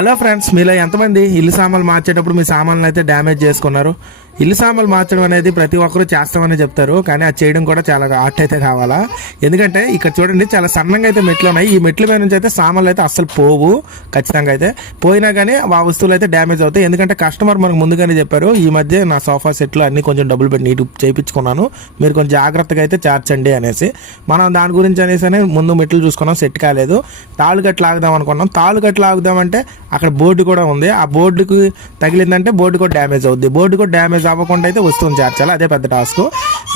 Hello friends, మీలో ఎంతమంది ఇల్లు సామాన్లు మార్చేటప్పుడు మీ సామాన్లు అయితే డ్యామేజ్ చేసుకున్నారు? ఇల్లు సామాన్లు మార్చడం అనేది ప్రతి ఒక్కరూ చేస్తామని చెప్తారు, కానీ అది చేయడం కూడా చాలా ఆర్ట్ అయితే కావాలా. ఎందుకంటే ఇక్కడ చూడండి, చాలా సన్నంగా అయితే మెట్లు ఉన్నాయి. ఈ మెట్ల మీద నుంచి అయితే సామాన్లు అయితే అస్సలు పోవు. ఖచ్చితంగా అయితే పోయినా కానీ ఆ వస్తువులు అయితే డ్యామేజ్ అవుతాయి. ఎందుకంటే కస్టమర్ మనకు ముందుగానే చెప్పారు, ఈ మధ్య నా సోఫా సెట్లు అన్ని కొంచెం డబ్బులు పెట్టి నీట్ చేయించుకున్నాను, మీరు కొంచెం జాగ్రత్తగా అయితే చేర్చండి అనేసి. మనం దాని గురించి అనేసి ముందు మెట్లు చూసుకున్నాం, సెట్ కాలేదు. తాళ్ళు కట్టి లాగుదాం అనుకున్నాం. తాళ్ళు కట్టి లాగుదామంటే అక్కడ బోర్డు కూడా ఉంది. ఆ బోర్డుకి తగిలిందంటే బోర్డు కూడా డ్యామేజ్ అవుద్ది. బోర్డు కూడా డ్యామేజ్ అవ్వకుండా అయితే వస్తువుని చేర్చాలి, అదే పెద్ద టాస్క్.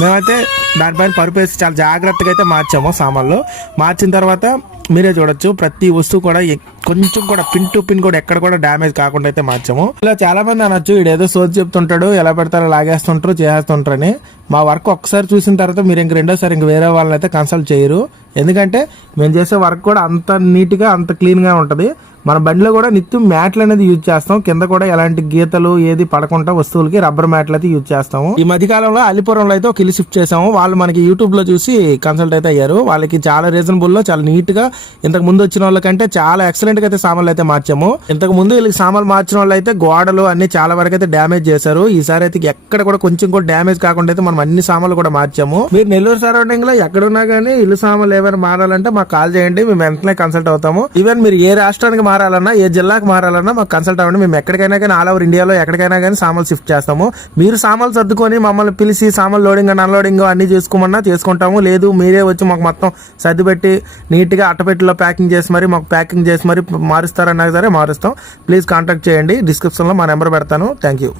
మేమైతే దానిపైన పరుపేసి చాలా జాగ్రత్తగా అయితే మార్చాము. సామాన్లు మార్చిన తర్వాత మీరే చూడొచ్చు, ప్రతి వస్తువు కూడా కొంచెం కూడా పిన్ టు పిన్ కూడా ఎక్కడ కూడా డ్యామేజ్ కాకుండా అయితే మార్చాము. ఇలా చాలా మంది అనొచ్చు, ఇదేదో సోది చెప్తుంటాడు, ఎలా పెడతారో లాగేస్తుంటారు, చేస్తుంటారని. మా వర్క్ ఒక్కసారి చూసిన తర్వాత మీరు ఇంక రెండోసారి ఇంక వేరే వాళ్ళని అయితే కన్సల్ట్ చేయరు. ఎందుకంటే మేము చేసే వర్క్ కూడా అంత నీట్గా అంత క్లీన్గా ఉంటుంది. మన బండిలో కూడా నిత్యం మ్యాట్లు అనేది యూజ్ చేస్తాం. కింద కూడా ఎలాంటి గీతలు ఏది పడకుండా వస్తువులకి రబ్బర్ మ్యాట్లు అయితే యూజ్ చేస్తాము. ఈ మధ్యకాలంలో అలిపురంలో అయితే ఒక ఇల్లు షిఫ్ట్ చేసాము. వాళ్ళు మనకి యూట్యూబ్ లో చూసి కన్సల్ట్ అయితే అయ్యారు. వాళ్ళకి చాలా రీజనబుల్ లో చాలా నీట్ గా ఇంతకు ముందు వచ్చిన వాళ్ళకంటే చాలా ఎక్సలెంట్ గా అయితే సామాన్లు అయితే మార్చాము. ఇంతకు ముందు వీళ్ళకి సామాన్లు మార్చిన వాళ్ళు అయితే గోడలు అన్ని చాలా వరకు అయితే డ్యామేజ్ చేశారు. ఈసారి అయితే ఎక్కడ కూడా కొంచెం కూడా డ్యామేజ్ కాకుండా అయితే మనం అన్ని సామాన్లు కూడా మార్చాము. మీరు నెల్లూరు సరౌండింగ్ లో ఎక్కడున్నా కానీ ఇల్లు సామాన్లు ఏమైనా మారాలంటే మాకు కాల్ చేయండి, మేము వెంటనే కన్సల్ట్ అవుతాము. ఈవెన్ మీరు ఏ రాష్ట్రానికి మారాలన్నా ఏ జిల్లాకు మారాలన్నా మాకు కన్సల్ట్ అవ్వండి. మేము ఎక్కడికైనా కానీ ఆల్ ఓవర్ ఇండియాలో ఎక్కడికైనా కానీ సామాన్లు షిఫ్ట్ చేస్తాము. మీరు సామాన్లు సర్దుకొని మమ్మల్ని పిలిచి సామాన్లు లోడింగ్ అండ్ అన్లోడింగ్ అన్ని చేసుకోమన్నా చేసుకుంటాము. లేదు మీరే వచ్చి మాకు మొత్తం సర్ది పెట్టి నీట్గా అట్టపెట్టిలో ప్యాకింగ్ చేసి మరి మాకు ప్యాకింగ్ చేసి మరి మారుస్తారన్నా సరే మారుస్తాం. ప్లీజ్ కాంటాక్ట్ చేయండి, డిస్క్రిప్షన్లో మా నెంబర్ పెడతాను. Thank you.